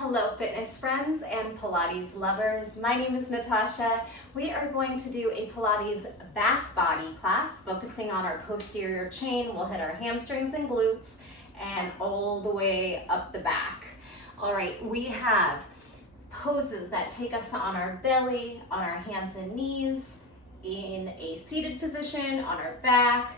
Hello fitness friends and Pilates lovers. My name is Natasha. We are going to do a Pilates back body class focusing on our posterior chain. We'll hit our hamstrings and glutes and all the way up the back. All right, we have poses that take us on our belly, on our hands and knees, in a seated position, on our back.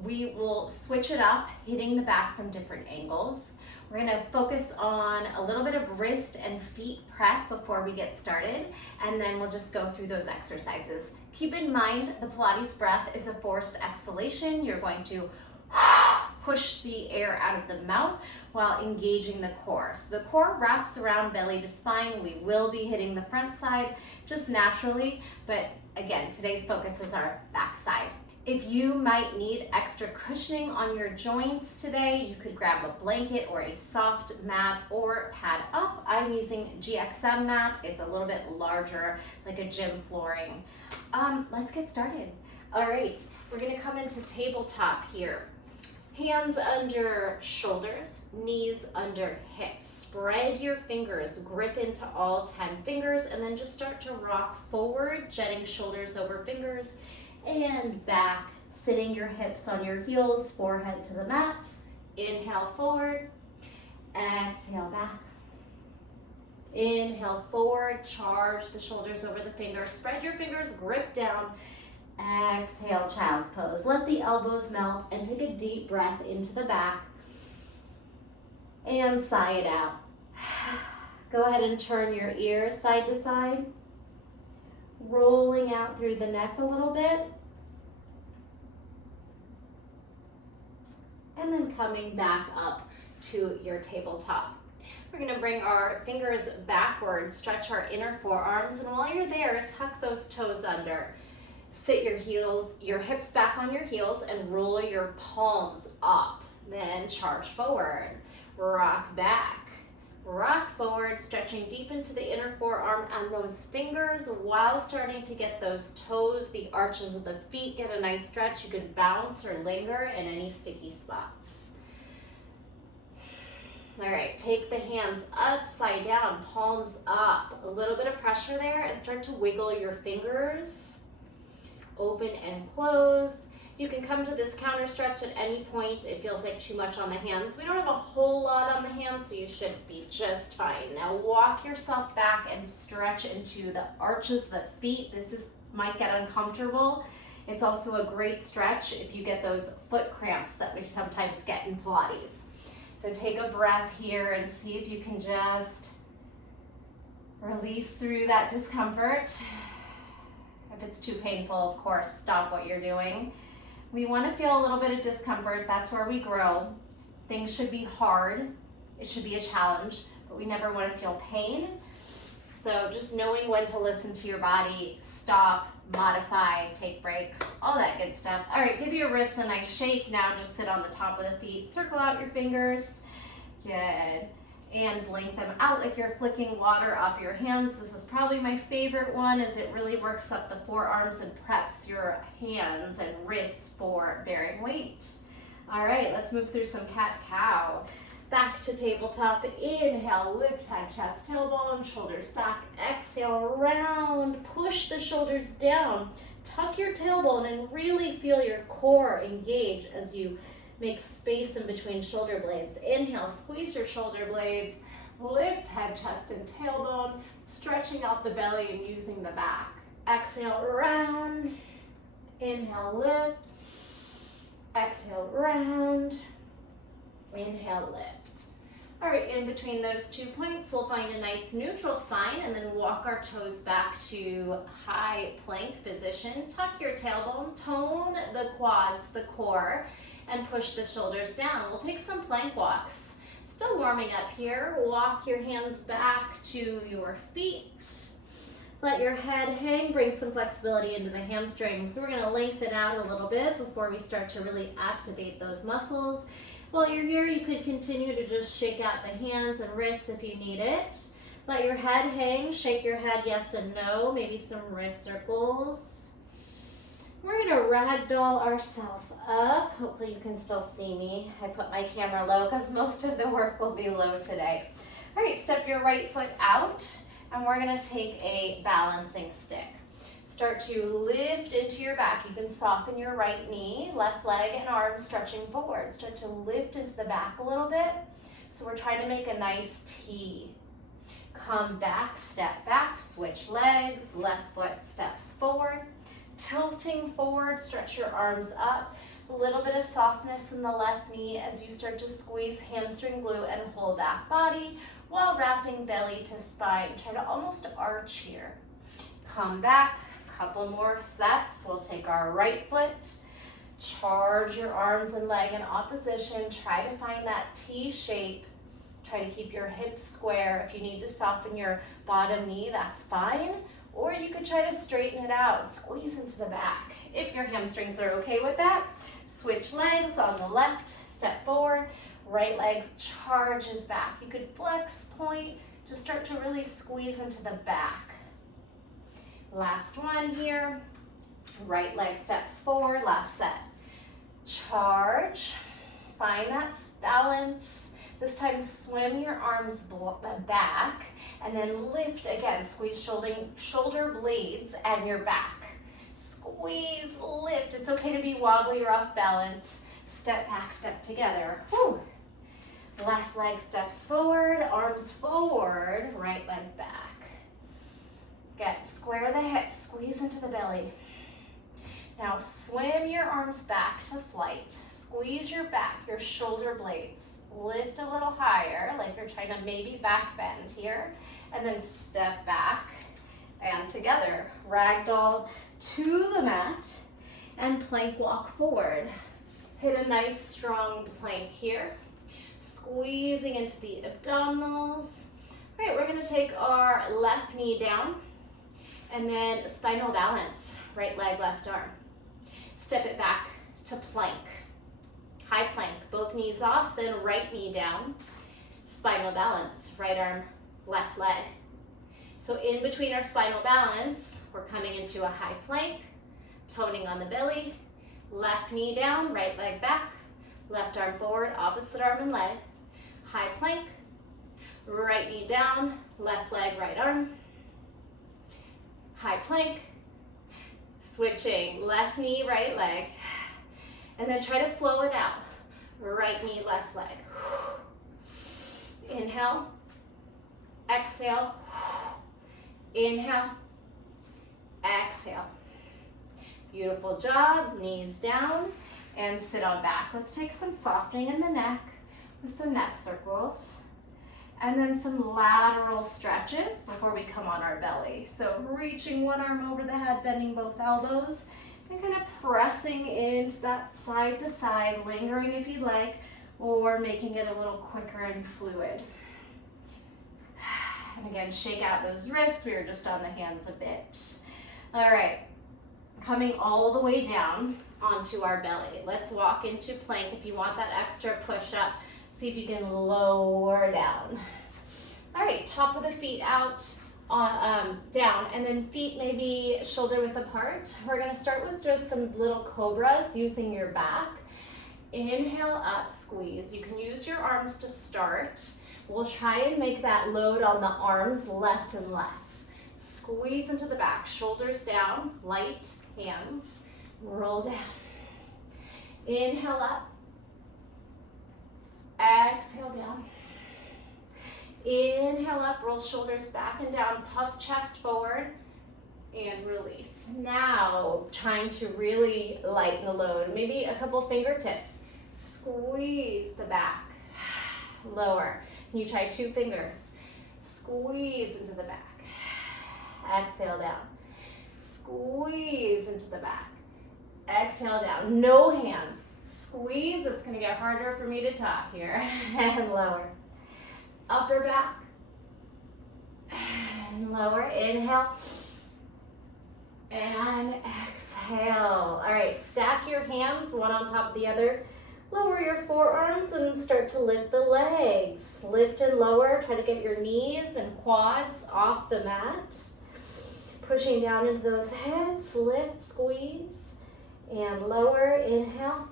We will switch it up, hitting the back from different angles. We're gonna focus on a little bit of wrist and feet prep before we get started, and then we'll just go through those exercises. Keep in mind, the Pilates breath is a forced exhalation. You're going to push the air out of the mouth while engaging the core. So the core wraps around belly to spine. We will be hitting the front side just naturally, but again, today's focus is our back side. If you might need extra cushioning on your joints today, you could grab a blanket or a soft mat or pad up. I'm using GXM mat. It's a little bit larger, like a gym flooring. Let's get started. All right, we're gonna come into tabletop here. Hands under shoulders, knees under hips. Spread your fingers, grip into all 10 fingers, and then just start to rock forward, jetting shoulders over fingers, and back, sitting your hips on your heels, forehead to the mat. Inhale forward, exhale back. Inhale forward, charge the shoulders over the fingers. Spread your fingers, grip down. Exhale, child's pose. Let the elbows melt and take a deep breath into the back. And sigh it out. Go ahead and turn your ears side to side. Rolling out through the neck a little bit. And then coming back up to your tabletop. We're gonna bring our fingers backward, stretch our inner forearms, and while you're there, tuck those toes under. Sit your hips back on your heels and roll your palms up. Then charge forward, rock back. Rock forward, stretching deep into the inner forearm and those fingers while starting to get those toes, the arches of the feet, get a nice stretch. You can bounce or linger in any sticky spots. All right, take the hands upside down, palms up. A little bit of pressure there and start to wiggle your fingers. Open and close. You can come to this counter stretch at any point. It feels like too much on the hands. We don't have a whole lot on the hands, so you should be just fine. Now walk yourself back and stretch into the arches of the feet. Might get uncomfortable. It's also a great stretch if you get those foot cramps that we sometimes get in Pilates. So take a breath here and see if you can just release through that discomfort. If it's too painful, of course, stop what you're doing. We want to feel a little bit of discomfort. That's where we grow. Things should be hard. It should be a challenge, but we never want to feel pain. So just knowing when to listen to your body, stop, modify, take breaks, all that good stuff. All right, give your wrists a nice shake. Now just sit on the top of the feet. Circle out your fingers. Good. And blink them out like you're flicking water off your hands. This is probably my favorite one as it really works up the forearms and preps your hands and wrists for bearing weight. All right, let's move through some cat-cow. Back to tabletop. Inhale, lift head, chest, tailbone, shoulders back. Exhale, round, push the shoulders down. Tuck your tailbone and really feel your core engage as you make space in between shoulder blades. Inhale, squeeze your shoulder blades. Lift head, chest, and tailbone, stretching out the belly and using the back. Exhale, round. Inhale, lift. Exhale, round. Inhale, lift. All right, in between those 2 points, we'll find a nice neutral spine and then walk our toes back to high plank position. Tuck your tailbone, tone the quads, the core, and push the shoulders down. We'll take some plank walks. Still warming up here. Walk your hands back to your feet. Let your head hang, bring some flexibility into the hamstrings. So we're gonna lengthen out a little bit before we start to really activate those muscles. While you're here, you could continue to just shake out the hands and wrists if you need it. Let your head hang, shake your head yes and no, maybe some wrist circles. We're gonna ragdoll ourselves up. Hopefully you can still see me. I put my camera low because most of the work will be low today. All right, step your right foot out, and we're gonna take a balancing stick. Start to lift into your back. You can soften your right knee, left leg and arms stretching forward. Start to lift into the back a little bit. So we're trying to make a nice T. Come back, step back, switch legs, left foot steps forward. Tilting forward, stretch your arms up. A little bit of softness in the left knee as you start to squeeze hamstring, glute, and whole back body while wrapping belly to spine. Try to almost arch here. Come back. Couple more sets. We'll take our right foot, charge your arms and leg in opposition. Try to find that T shape. Try to keep your hips square. If you need to soften your bottom knee, that's fine. Or you could try to straighten it out, squeeze into the back. If your hamstrings are okay with that, switch legs on the left, step forward, right leg charges back. You could flex, point, just start to really squeeze into the back. Last one here, right leg steps forward, last set. Charge, find that balance. This time swim your arms back and then lift again, squeeze shoulder blades and your back. Squeeze, lift, it's okay to be wobbly or off balance. Step back, step together. Whew. Left leg steps forward, arms forward, right leg back. Get square the hips, squeeze into the belly. Now swim your arms back to flight. Squeeze your back, your shoulder blades. Lift a little higher, like you're trying to maybe back bend here. And then step back and together. Ragdoll to the mat and plank walk forward. Hit a nice strong plank here. Squeezing into the abdominals. All right, we're gonna take our left knee down. And then spinal balance, right leg, left arm. Step it back to plank. High plank, both knees off, then right knee down. Spinal balance, right arm, left leg. So in between our spinal balance, we're coming into a high plank, toning on the belly, left knee down, right leg back, left arm forward, opposite arm and leg. High plank, right knee down, left leg, right arm. High plank, switching left knee, right leg, and then try to flow it out. Right knee, left leg. Inhale, exhale, inhale, exhale. Beautiful job, knees down, and sit on back. Let's take some softening in the neck with some neck circles. And then some lateral stretches before we come on our belly. So reaching one arm over the head, bending both elbows, and kind of pressing into that side to side, lingering if you'd like, or making it a little quicker and fluid. And again, shake out those wrists. We were just on the hands a bit. All right, coming all the way down onto our belly. Let's walk into plank. If you want that extra push up, see if you can lower down. All right, top of the feet out, down, and then feet maybe shoulder width apart. We're gonna start with just some little cobras using your back. Inhale up, squeeze. You can use your arms to start. We'll try and make that load on the arms less and less. Squeeze into the back, shoulders down, light hands, roll down. Inhale up. Exhale down. Inhale up, roll shoulders back and down, puff chest forward, and release. Now, trying to really lighten the load. Maybe a couple fingertips. Squeeze the back. Lower. Can you try 2 fingers? Squeeze into the back. Exhale down. Squeeze into the back. Exhale down. No hands. Squeeze. It's going to get harder for me to talk here. And lower. Upper back. And lower. Inhale. And exhale. All right, stack your hands one on top of the other. Lower your forearms and start to lift the legs. Lift and lower. Try to get your knees and quads off the mat. Pushing down into those hips. Lift, squeeze, and lower. Inhale.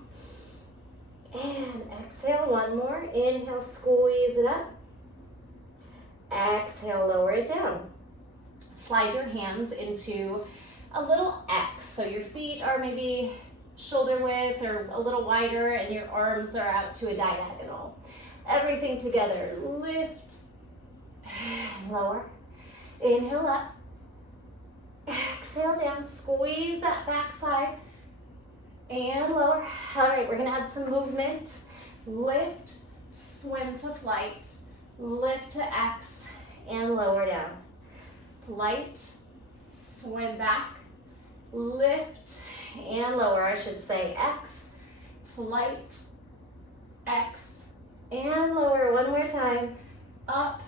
And exhale. One more. Inhale, squeeze it up. Exhale, lower it down. Slide your hands into a little X. So your feet are maybe shoulder width or a little wider and your arms are out to a diagonal. Everything together. Lift, lower. Inhale up. Exhale down. Squeeze that backside. And lower. All right, we're gonna add some movement. Lift, swim to flight. Lift to X and lower down. Flight, swim back. Lift and lower, I should say. X, flight, X, and lower. One more time. Up,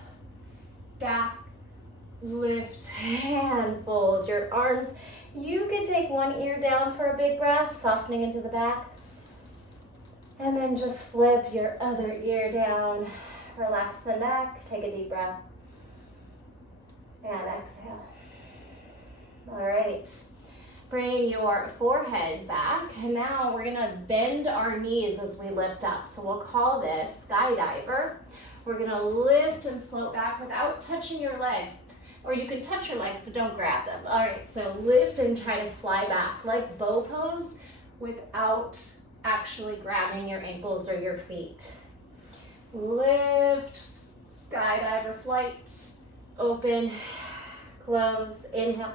back, lift, and fold your arms. You could take one ear down for a big breath, softening into the back. And then just flip your other ear down. Relax the neck, take a deep breath. And exhale. All right. Bring your forehead back. And now we're gonna bend our knees as we lift up. So we'll call this skydiver. We're gonna lift and float back without touching your legs. Or you can touch your legs, but don't grab them. All right, so lift and try to fly back like bow pose without actually grabbing your ankles or your feet. Lift, skydiver flight, open, close, inhale.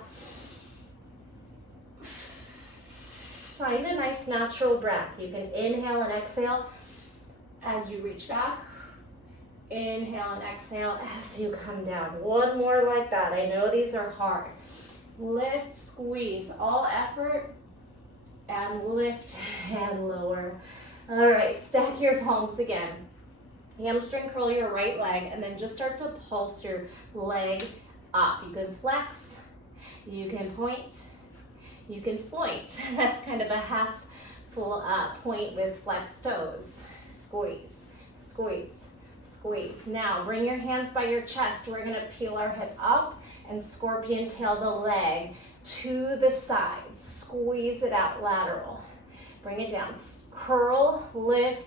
Find a nice natural breath. You can inhale and exhale as you reach back. Inhale and exhale as you come down. One more like that. I know these are hard. Lift, squeeze, all effort, and lift and lower. All right, stack your palms again. Hamstring curl your right leg and then just start to pulse your leg up. You can flex, you can point, you can point. That's kind of a half full point with flexed toes. Squeeze, squeeze, squeeze. Now bring your hands by your chest. We're gonna peel our hip up and scorpion tail the leg to the side. Squeeze it out lateral. Bring it down. Curl, lift,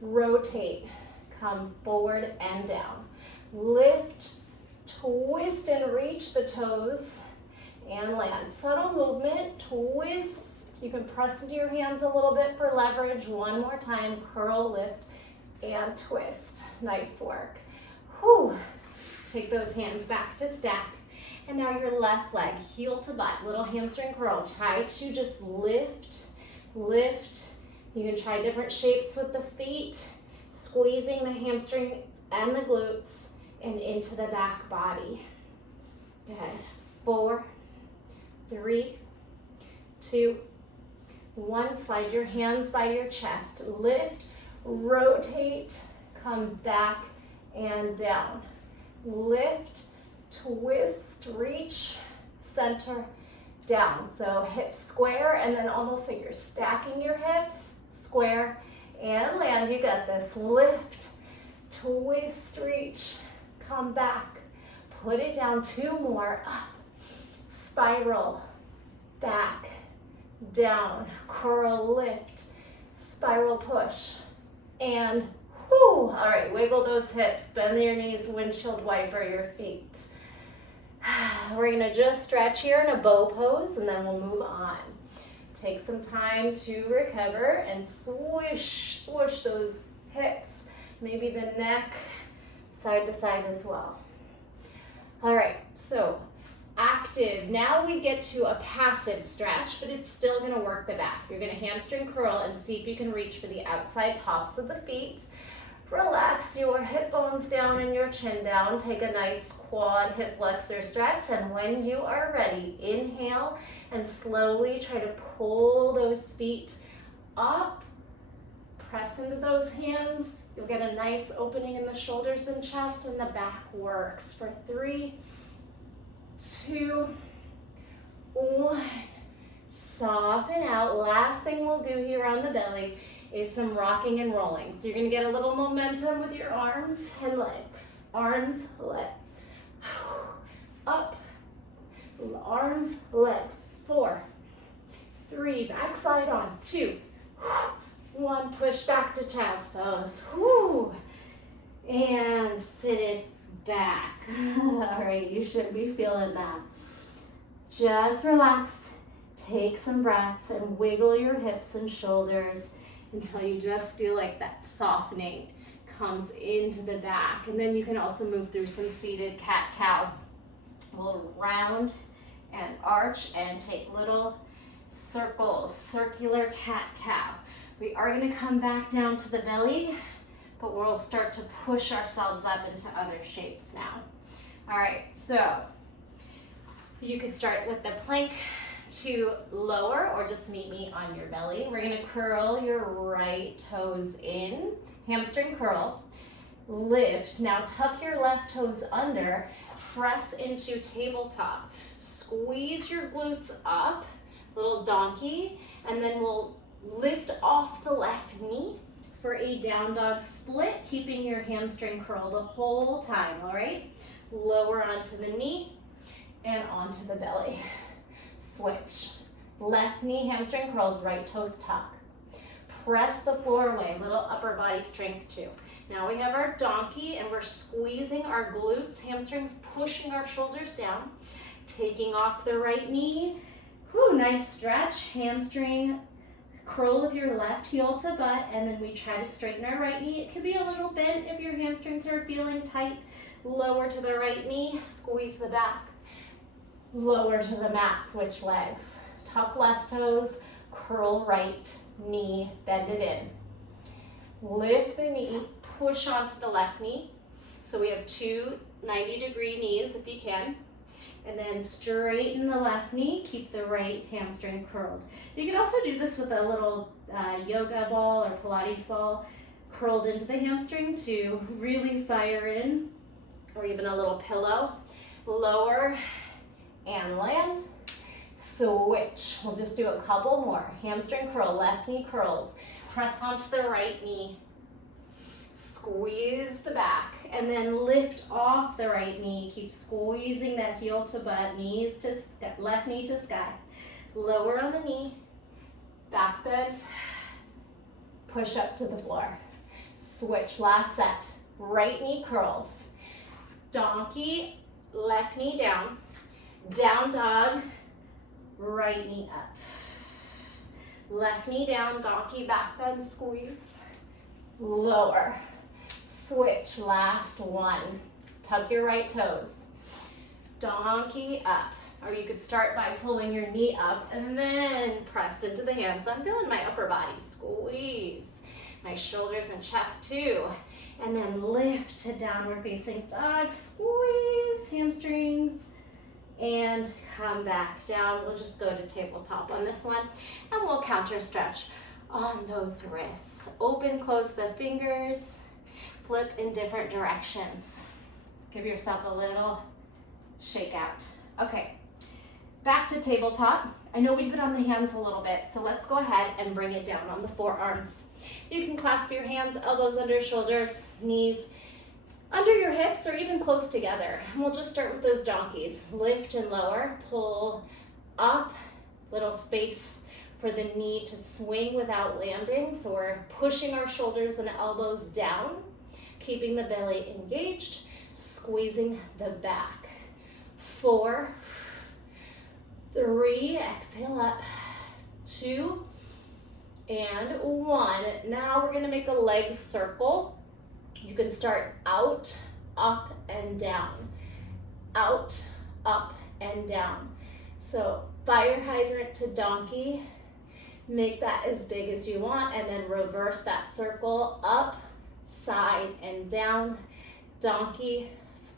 rotate. Come forward and down. Lift, twist and reach the toes and land. Subtle movement, twist. You can press into your hands a little bit for leverage. One more time, curl, lift, and twist. Nice work. Whew. Take those hands back to stack. And now your left leg, heel to butt, little hamstring curl. Try to just lift, lift. You can try different shapes with the feet, squeezing the hamstring and the glutes and into the back body. Good. 4, 3, 2, 1. Slide your hands by your chest. Lift, rotate, come back and down. Lift, twist, reach, center, down. So hips square and then almost like you're stacking your hips. Square and land. You got this. Lift, twist, reach, come back. Put it down. 2 more. Up, spiral, back, down, curl, lift, spiral push, and whoo. All right, wiggle those hips, bend your knees, windshield wiper your feet. We're gonna just stretch here in a bow pose and then we'll move on. Take some time to recover and swish, swoosh those hips, maybe the neck side to side as well. All right, so active. Now we get to a passive stretch, but it's still gonna work the back. You're gonna hamstring curl and see if you can reach for the outside tops of the feet. Relax your hip bones down and your chin down. Take a nice quad hip flexor stretch, and when you are ready, inhale and slowly try to pull those feet up. Press into those hands. You'll get a nice opening in the shoulders and chest, and the back works for 3, 2, 1. Soften out. Last thing we'll do here on the belly is some rocking and rolling. So you're gonna get a little momentum with your arms and legs. Arms, legs. Up. Arms, legs. 4, 3, backside on. 2, 1, push back to child's pose. Whew. And sit it back. All right, you should be feeling that. Just relax, take some breaths, and wiggle your hips and shoulders until you just feel like that softening comes into the back. And then you can also move through some seated cat-cow. We'll round and arch and take little circles, circular cat-cow. We are going to come back down to the belly, but we'll start to push ourselves up into other shapes now. All right, so you could start with the plank to lower, or just meet me on your belly. We're gonna curl your right toes in, hamstring curl, lift. Now tuck your left toes under, press into tabletop. Squeeze your glutes up, little donkey, and then we'll lift off the left knee for a down dog split, keeping your hamstring curl the whole time, all right? Lower onto the knee and onto the belly. Switch. Left knee hamstring curls, right toes tuck. Press the floor away, little upper body strength too. Now we have our donkey and we're squeezing our glutes, hamstrings, pushing our shoulders down, taking off the right knee. Whew, nice stretch. Hamstring curl with your left heel to butt, and then we try to straighten our right knee. It could be a little bent if your hamstrings are feeling tight. Lower to the right knee, squeeze the back. Lower to the mat, switch legs. Tuck left toes, curl right knee, bend it in. Lift the knee, push onto the left knee. So we have two 90-degree knees if you can. And then straighten the left knee, keep the right hamstring curled. You can also do this with a little yoga ball or Pilates ball curled into the hamstring to really fire in, or even a little pillow. Lower and land, switch. We'll just do a couple more. Hamstring curl, left knee curls. Press onto the right knee. Squeeze the back, and then lift off the right knee. Keep squeezing that heel to butt, knees to sky, left knee to sky. Lower on the knee, back bend, push up to the floor. Switch, last set. Right knee curls. Donkey, left knee down. Down dog, right knee up. Left knee down, donkey, back bend, squeeze. Lower. Switch, last one. Tuck your right toes. Donkey up. Or you could start by pulling your knee up and then press into the hands. I'm feeling my upper body. Squeeze. My shoulders and chest too. And then lift to downward facing dog. Squeeze hamstrings. And come back down. We'll just go to tabletop on this one, and we'll counter stretch on those wrists. Open, close the fingers, flip in different directions. Give yourself a little shake out. Okay, back to tabletop. I know we've been on the hands a little bit, so let's go ahead and bring it down on the forearms. You can clasp your hands, elbows under shoulders, knees under your hips, or even close together. And we'll just start with those donkeys. Lift and lower, pull up, little space for the knee to swing without landing. So we're pushing our shoulders and elbows down, keeping the belly engaged, squeezing the back. 4, 3, exhale up, 2, and 1. Now we're gonna make a leg circle. You can start out, up, and down. Out, up, and down. So fire hydrant to donkey. Make that as big as you want, and then reverse that circle up, side, and down. Donkey,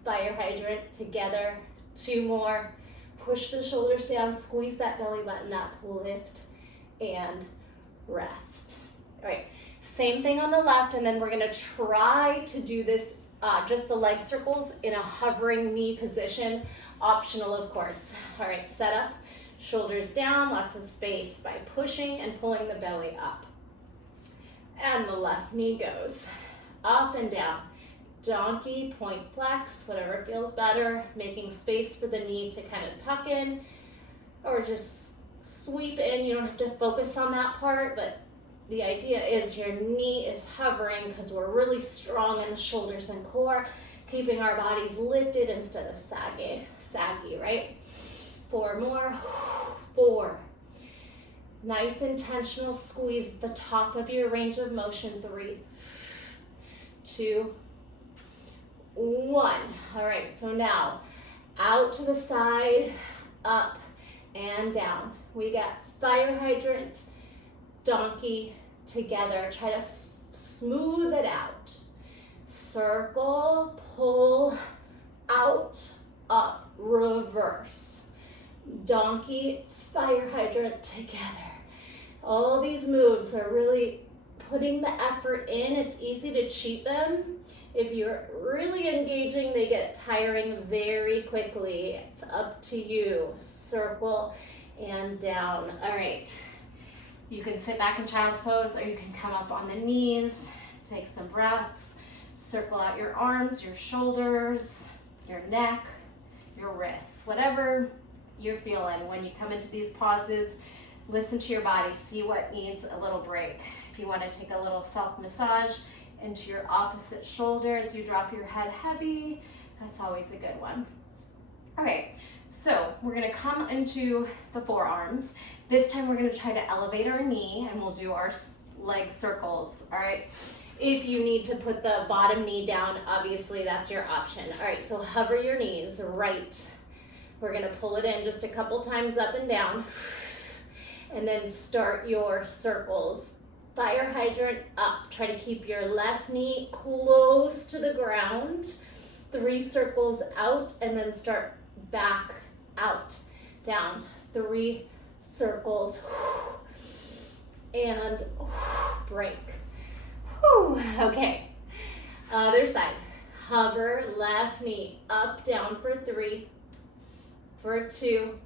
fire hydrant together. 2 more. Push the shoulders down, squeeze that belly button up, lift, and rest. All right. Same thing on the left, and then we're gonna try to do this, just the leg circles in a hovering knee position, optional of course. All right, set up, shoulders down, lots of space by pushing and pulling the belly up. And the left knee goes up and down. Donkey, point flex, whatever feels better, making space for the knee to kind of tuck in, or just sweep in. You don't have to focus on that part, but the idea is your knee is hovering because we're really strong in the shoulders and core. keeping our bodies lifted instead of saggy, right? 4 more, 4. Nice intentional squeeze at the top of your range of motion. 3, 2, 1. All right, so now out to the side, up and down. We got fire hydrant, donkey together. Try to smooth it out. Circle, pull, out, up, reverse. Donkey, fire hydrant together. All these moves are really putting the effort in. It's easy to cheat them. If you're really engaging, they get tiring very quickly. It's up to you. Circle and down. All right. You can sit back in child's pose or you can come up on the knees. Take some breaths. Circle out your arms, your shoulders, your neck, your wrists. Whatever you're feeling when you come into these pauses, listen to your body. See what needs a little break. If you want to take a little self-massage into your opposite shoulder as you drop your head heavy, that's always a good one. All right, so we're gonna come into the forearms. This time we're gonna try to elevate our knee and we'll do our leg circles, all right? If you need to put the bottom knee down, obviously that's your option. All right, so hover your knees right. We're gonna pull it in just a couple times up and down, and then start your circles. Fire hydrant up. Try to keep your left knee close to the ground. 3 circles out, and then start back out, down. 3 circles, and break. Okay, other side. Hover left knee up, down for 3, for 2,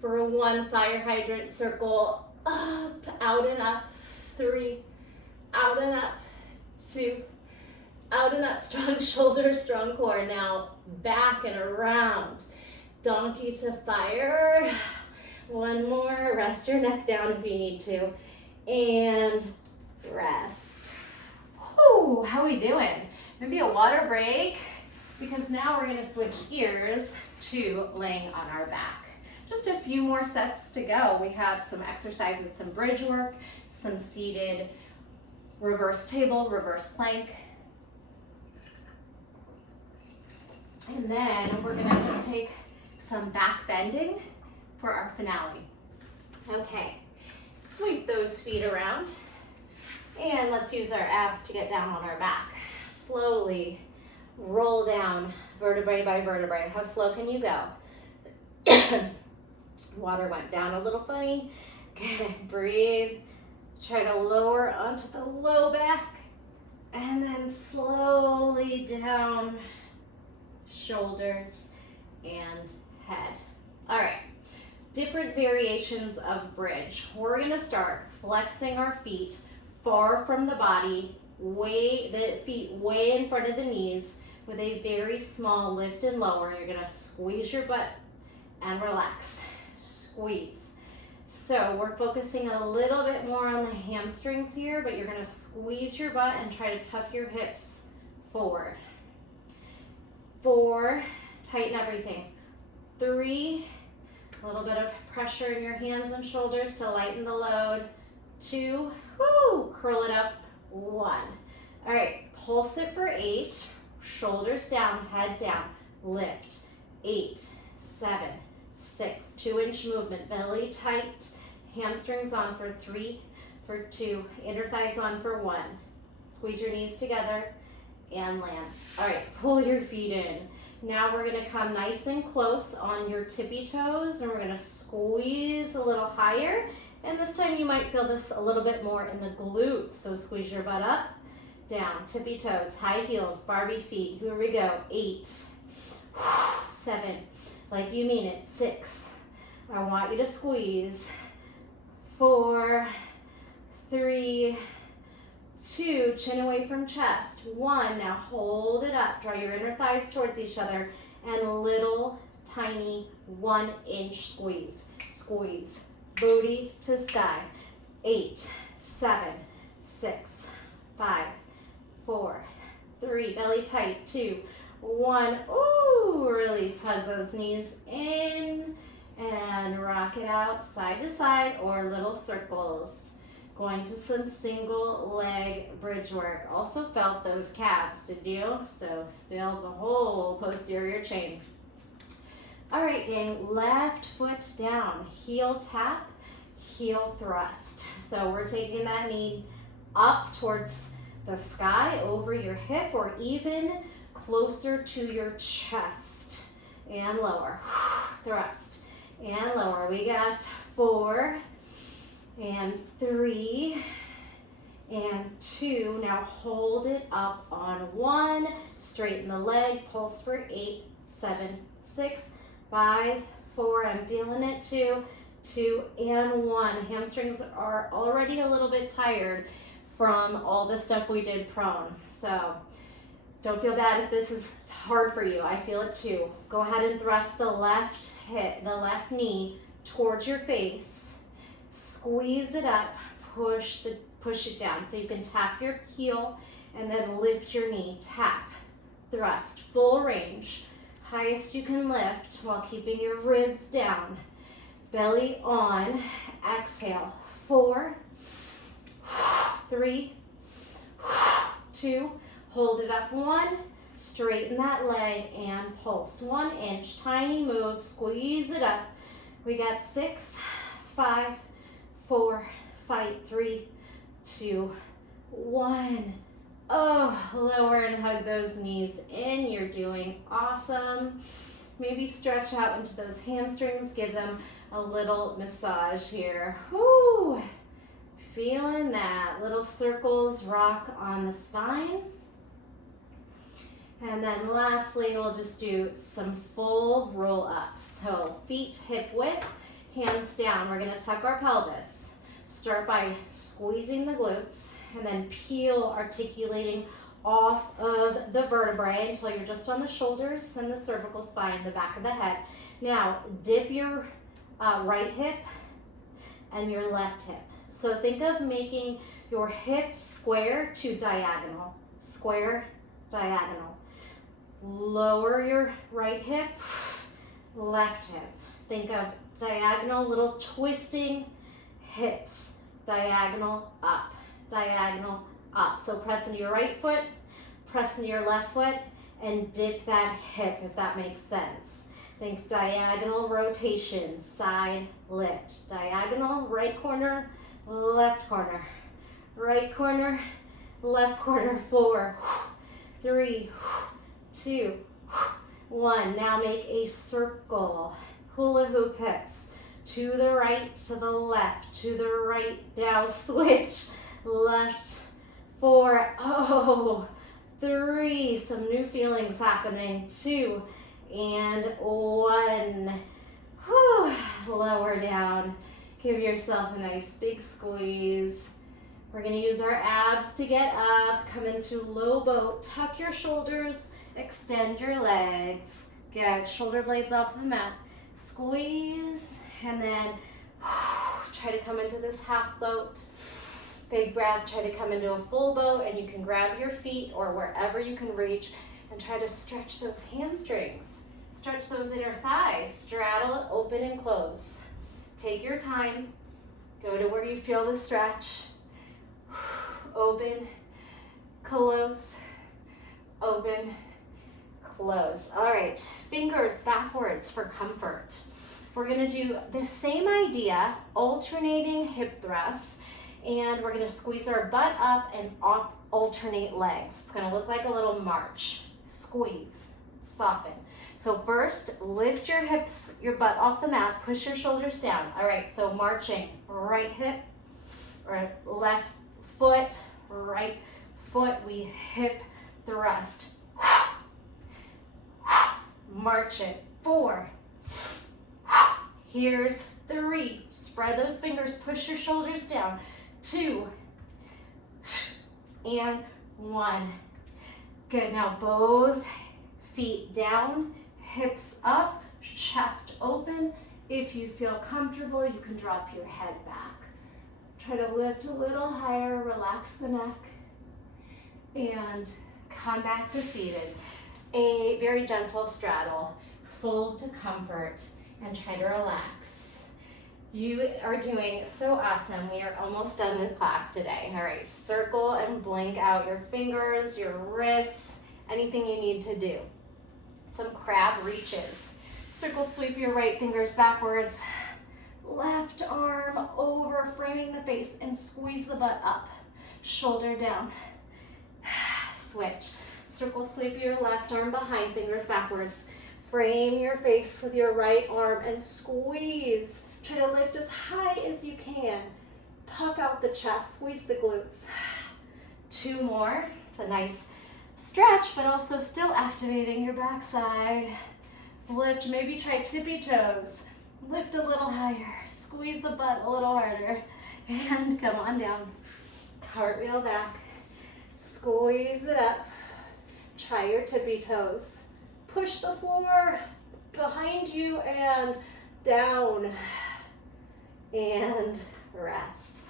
for 1. Fire hydrant circle up, out and up. 3, out and up. 2, out and up. Strong shoulders, strong core. Now back and around. Donkey to fire. 1 more. Rest your neck down if you need to. And rest. Whew, how are we doing? Maybe a water break, because now we're gonna switch gears to laying on our back. Just a few more sets to go. We have some exercises, some bridge work, some seated reverse table, reverse plank. And then we're gonna just take some back bending for our finale. Okay, sweep those feet around. And let's use our abs to get down on our back. Slowly roll down vertebrae by vertebrae. How slow can you go? Water went down a little funny. Good, breathe. Try to lower onto the low back. And then slowly down, shoulders and head. All right, different variations of bridge. We're gonna start flexing our feet far from the body, the feet way in front of the knees with a very small lift and lower. You're gonna squeeze your butt and relax. Squeeze. So we're focusing a little bit more on the hamstrings here, but you're gonna squeeze your butt and try to tuck your hips forward. 4, tighten everything. 3, a little bit of pressure in your hands and shoulders to lighten the load. 2, woo, curl it up. 1. All right, pulse it for 8. Shoulders down, head down, lift. 8, 7, 6, 2-inch movement, belly tight, hamstrings on for 3, for 2, inner thighs on for 1. Squeeze your knees together and land. All right, pull your feet in. Now we're gonna come nice and close on your tippy toes, and we're gonna squeeze a little higher. And this time you might feel this a little bit more in the glutes. So squeeze your butt up, down, tippy toes, high heels, Barbie feet. Here we go. 8, 7, like you mean it. 6, I want you to squeeze. 4, 3, 2, chin away from chest. 1, now hold it up. Draw your inner thighs towards each other and a little tiny 1-inch squeeze. Squeeze. Booty to sky. 8, 7, 6, 5, 4, 3, belly tight, 2, 1. Ooh, release, hug those knees in and rock it out side to side or little circles. Going to some single leg bridge work. Also felt those calves, did you? So still the whole posterior chain. All right, gang, left foot down, heel tap, heel thrust. So we're taking that knee up towards the sky, over your hip, or even closer to your chest. And lower, thrust, and lower. We got 4, and 3, and 2. Now hold it up on 1, straighten the leg, pulse for 8, 7, 6, 5, 4, I'm feeling it, 2, 2, and 1. Hamstrings are already a little bit tired from all the stuff we did prone. So don't feel bad if this is hard for you. I feel it too. Go ahead and thrust the left hip, the left knee towards your face. Squeeze it up, push it down. So you can tap your heel and then lift your knee. Tap, thrust, full range. Highest you can lift while keeping your ribs down. Belly on, exhale. 4, 3, 2, hold it up. 1, straighten that leg and pulse. 1 inch, tiny move, squeeze it up. We got 6, 5, 4, fight, 3, 2, 1. Oh, lower and hug those knees in. You're doing awesome. Maybe stretch out into those hamstrings. Give them a little massage here. Whoo! Feeling that. Little circles rock on the spine. And then lastly, we'll just do some full roll-ups. So feet hip width, hands down. We're going to tuck our pelvis. Start by squeezing the glutes and then peel, articulating off of the vertebrae until you're just on the shoulders and the cervical spine, the back of the head. Now, dip your right hip and your left hip. So think of making your hips square to diagonal. Square, diagonal. Lower your right hip, left hip. Think of diagonal, little twisting hips. Diagonal up, diagonal up. So press into your right foot, press into your left foot, and dip that hip, if that makes sense. Think diagonal rotation, side lift. Diagonal, right corner, left corner. Right corner, left corner. 4, 3, 2, 1. Now make a circle. Hula hoop hips. To the right, to the left, to the right. Now switch. Left. 4, 3. Some new feelings happening. 2 and 1. Whew. Lower down. Give yourself a nice big squeeze. We're going to use our abs to get up. Come into low boat. Tuck your shoulders. Extend your legs. Get shoulder blades off the mat. Squeeze. And then try to come into this half boat. Big breath. Try to come into a full boat. And you can grab your feet or wherever you can reach and try to stretch those hamstrings. Stretch those inner thighs. Straddle, open, and close. Take your time. Go to where you feel the stretch. Open, close, open, close. All right, fingers backwards for comfort. We're gonna do the same idea, alternating hip thrusts, and we're gonna squeeze our butt up and alternate legs. It's gonna look like a little march. Squeeze, soften. So first, lift your hips, your butt off the mat, push your shoulders down. All right, so marching, right hip, or left foot, right foot, we hip thrust. March it. 4. Here's 3. Spread those fingers, push your shoulders down. 2 and 1. Good, now both feet down, hips up, chest open. If you feel comfortable, you can drop your head back. Try to lift a little higher, relax the neck, and Come back to seated. A very gentle straddle. Fold to comfort and try to relax. You are doing so awesome. We are almost done with class today. All right, circle and blink out your fingers, your wrists, anything you need to do. Some crab reaches. Circle sweep your right fingers backwards. Left arm over, framing the face, and squeeze the butt up. Shoulder down. Switch. Circle sweep your left arm behind, fingers backwards. Frame your face with your right arm and squeeze. Try to lift as high as you can. Puff out the chest, squeeze the glutes. 2 more. It's a nice stretch, but also still activating your backside. Lift, maybe try tippy toes. Lift a little higher. Squeeze the butt a little harder. And come on down. Cartwheel back. Squeeze it up. Try your tippy toes. Push the floor behind you and down. And rest.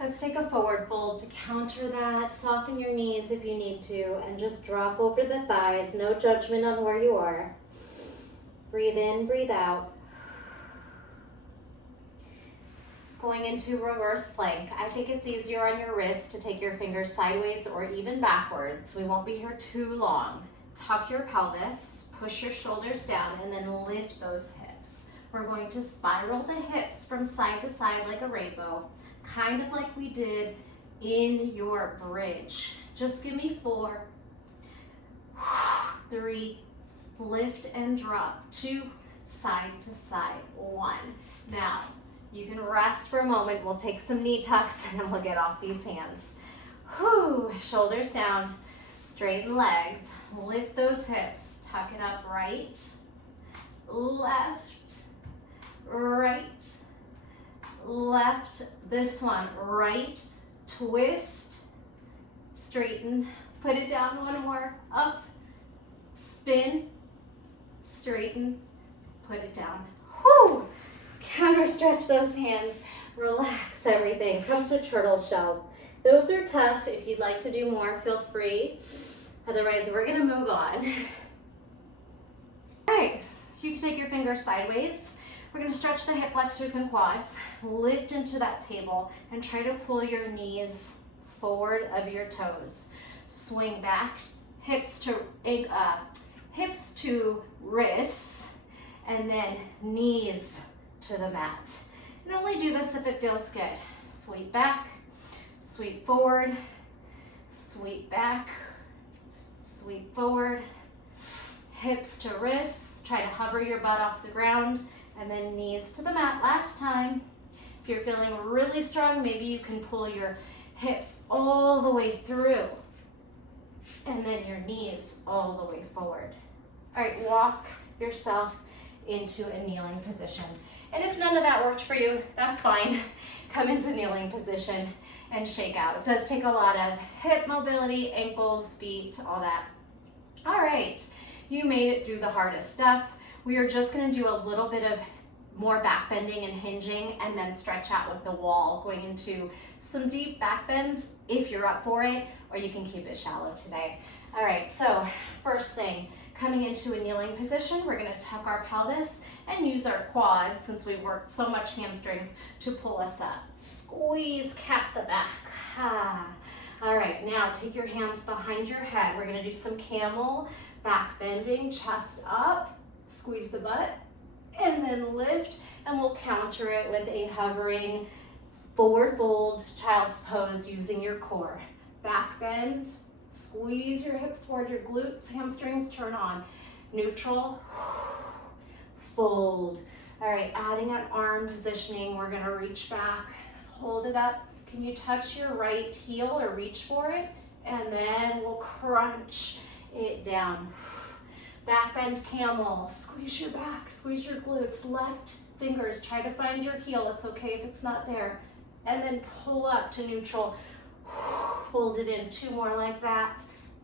Let's take a forward fold to counter that. Soften your knees if you need to, and just drop over the thighs. No judgment on where you are. Breathe in, breathe out. Going into reverse plank. I think it's easier on your wrist to take your fingers sideways or even backwards. We won't be here too long. Tuck your pelvis, push your shoulders down, and then lift those hips. We're going to spiral the hips from side to side like a rainbow, kind of like we did in your bridge. Just give me 4, 3, lift and drop, 2, side to side, 1. Now, you can rest for a moment. We'll take some knee tucks and then we'll get off these hands. Whew, shoulders down, straighten legs, lift those hips, tuck it up, right, left, right, left, this one, right, twist, straighten, put it down, 1 more, up, spin, straighten, put it down. Whew! Counter stretch those hands, relax everything, come to turtle shell. Those are tough. If you'd like to do more, feel free. Otherwise, we're gonna move on. All right, you can take your fingers sideways. We're gonna stretch the hip flexors and quads, lift into that table, and try to pull your knees forward of your toes. Swing back, hips to wrists, and then knees to the mat. And only do this if it feels good. Sweep back, sweep forward, sweep back, sweep forward, hips to wrists. Try to hover your butt off the ground, and then knees to the mat. Last time. If you're feeling really strong, maybe you can pull your hips all the way through, and then your knees all the way forward. All right, walk yourself into a kneeling position. And if none of that worked for you, that's fine. Come into kneeling position and shake out. It does take a lot of hip mobility, ankles, feet, all that. All right, you made it through the hardest stuff. We are just gonna do a little bit of more back bending and hinging, and then stretch out with the wall, going into some deep back bends if you're up for it, or you can keep it shallow today. All right, so first thing, coming into a kneeling position, we're gonna tuck our pelvis and use our quads, since we worked so much hamstrings, to pull us up. Squeeze, cat the back. All right, now take your hands behind your head. We're gonna do some camel, back bending, chest up, squeeze the butt, and then lift, and we'll counter it with a hovering forward fold, child's pose, using your core. Back bend, squeeze your hips forward, your glutes, hamstrings turn on. Neutral, fold. All right, adding an arm positioning, we're gonna reach back, hold it up. Can you touch your right heel or reach for it? And then we'll crunch it down. Back bend camel, squeeze your back, squeeze your glutes, left fingers, try to find your heel, it's okay if it's not there. And then pull up to neutral, fold it in, 2 more like that.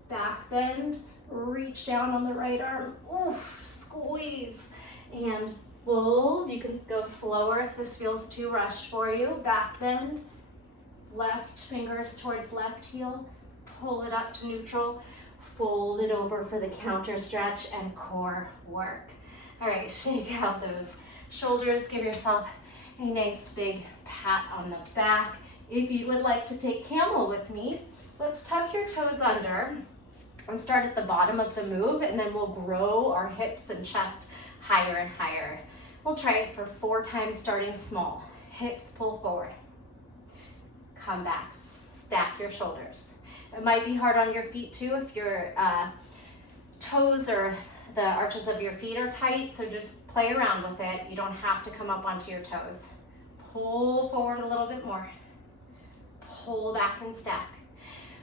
Back bend, reach down on the right arm, oof, squeeze, and fold. You can go slower if this feels too rushed for you. Back bend, left fingers towards left heel, pull it up to neutral, Fold it over for the counter stretch and core work. All right, shake out those shoulders. Give yourself a nice big pat on the back. If you would like to take Camel with me, let's tuck your toes under and start at the bottom of the move, and then we'll grow our hips and chest higher and higher. We'll try it for 4 times, starting small. Hips pull forward. Come back, stack your shoulders. It might be hard on your feet too if your toes or the arches of your feet are tight, so just play around with it. You don't have to come up onto your toes. Pull forward a little bit more. Pull back and stack.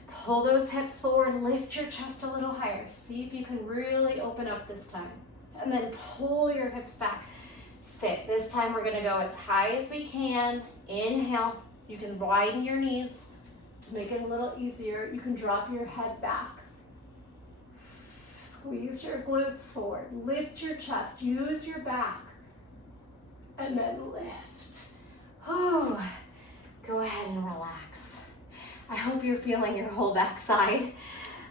Pull those hips forward, lift your chest a little higher. See if you can really open up this time. And then pull your hips back. Sit. This time we're gonna go as high as we can. Inhale. You can widen your knees to make it a little easier. You can drop your head back. Squeeze your glutes forward. Lift your chest. Use your back. And then lift. Oh, go ahead and relax. I hope you're feeling your whole backside.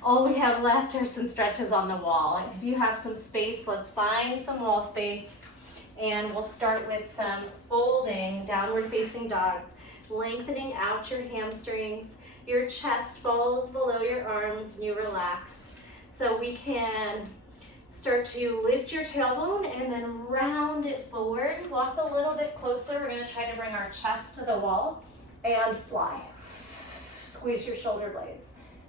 All we have left are some stretches on the wall. If you have some space, let's find some wall space. And we'll start with some folding, downward facing dogs, lengthening out your hamstrings. Your chest falls below your arms and you relax. So we can start to lift your tailbone and then round it forward. Walk a little bit closer. We're gonna try to bring our chest to the wall and fly. Squeeze your shoulder blades.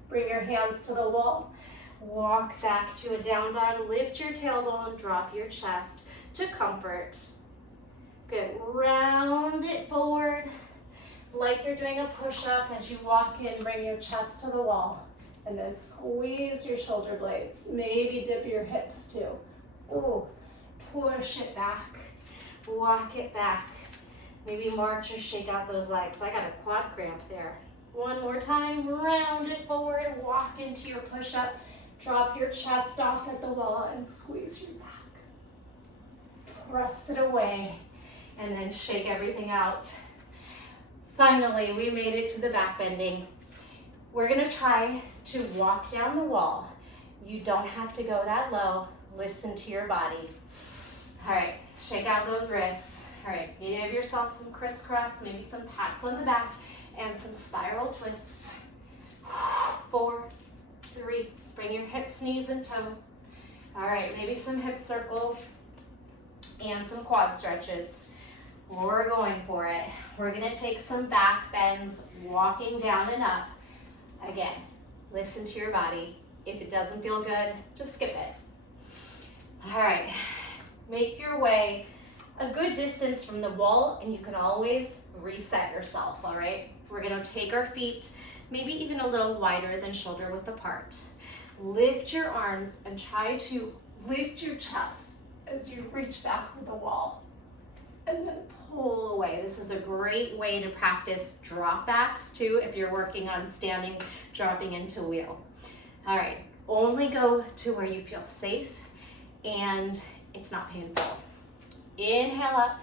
Bring your hands to the wall. Walk back to a down dog. Lift your tailbone, drop your chest to comfort. Good, round it forward like you're doing a push-up. As you walk in, bring your chest to the wall. And then squeeze your shoulder blades. Maybe dip your hips too. Ooh, push it back. Walk it back. Maybe march or shake out those legs. I got a quad cramp there. One more time, round it forward, walk into your push-up. Drop your chest off at the wall and squeeze your back. Press it away and then shake everything out. Finally, we made it to the back bending. We're gonna try to walk down the wall. You don't have to go that low. Listen to your body. All right, shake out those wrists. All right, give yourself some crisscross, maybe some pats on the back and some spiral twists. 4, 3, bring your hips, knees, and toes. All right, maybe some hip circles and some quad stretches. We're going for it. We're gonna take some back bends, walking down and up. Again, listen to your body. If it doesn't feel good, just skip it. All right, make your way a good distance from the wall and you can always reset yourself, all right? We're gonna take our feet, maybe even a little wider than shoulder width apart. Lift your arms and try to lift your chest as you reach back for the wall. And then pull away. This is a great way to practice drop backs too if you're working on standing, dropping into wheel. All right, only go to where you feel safe and it's not painful. Inhale up,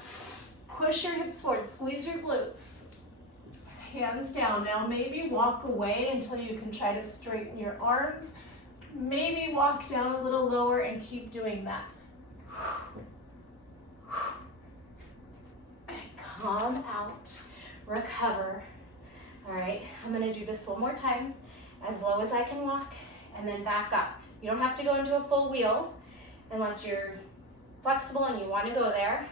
push your hips forward, squeeze your glutes. Hands down. Now maybe walk away until you can try to straighten your arms. Maybe walk down a little lower and keep doing that. And come out, recover. All right, I'm gonna do this one more time, as low as I can walk, and then back up. You don't have to go into a full wheel unless you're flexible and you wanna go there.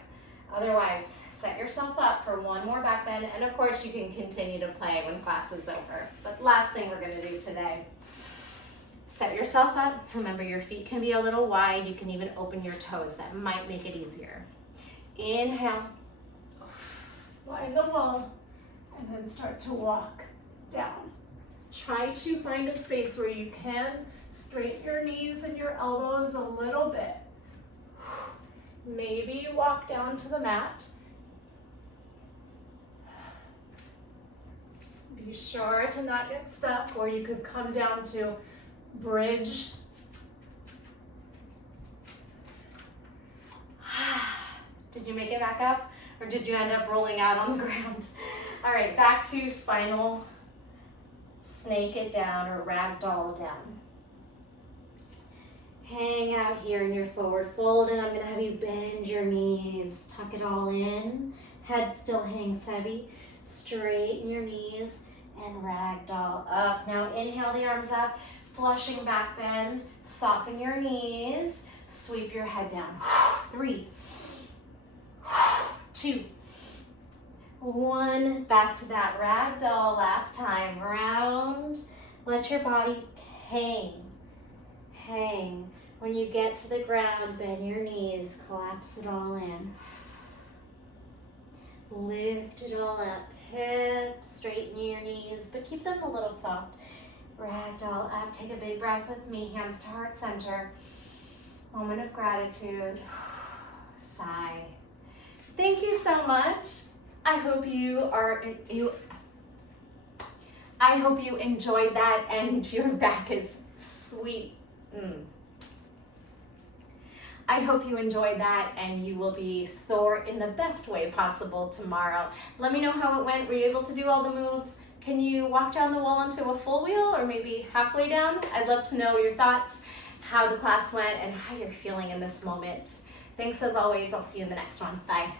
Otherwise, set yourself up for one more back bend, and of course you can continue to play when class is over. But last thing we're gonna do today, set yourself up. Remember, your feet can be a little wide. You can even open your toes. That might make it easier. Inhale, line the wall, and then start to walk down. Try to find a space where you can straighten your knees and your elbows a little bit. Maybe you walk down to the mat. Be sure to not get stuck, or you could come down to bridge. Did you make it back up, or did you end up rolling out on the ground? All right, back to spinal, snake it down or ragdoll down. Hang out here in your forward fold, and I'm gonna have you bend your knees, tuck it all in. Head still hangs heavy. Straighten your knees and ragdoll up. Now inhale the arms up, flushing back bend. Soften your knees. Sweep your head down. 3, 2, 1. Back to that ragdoll last time. Round. Let your body hang. Hang. When you get to the ground, bend your knees. Collapse it all in. Lift it all up. Hips, straighten your knees, but keep them a little soft. Ragdoll up. Take a big breath with me. Hands to heart center. Moment of gratitude. Sigh. Thank you so much. I hope you enjoyed that and your back is sweet. I hope you enjoyed that and you will be sore in the best way possible tomorrow. Let me know how it went. Were you able to do all the moves? Can you walk down the wall into a full wheel or maybe halfway down? I'd love to know your thoughts, how the class went, and how you're feeling in this moment. Thanks as always. I'll see you in the next one. Bye.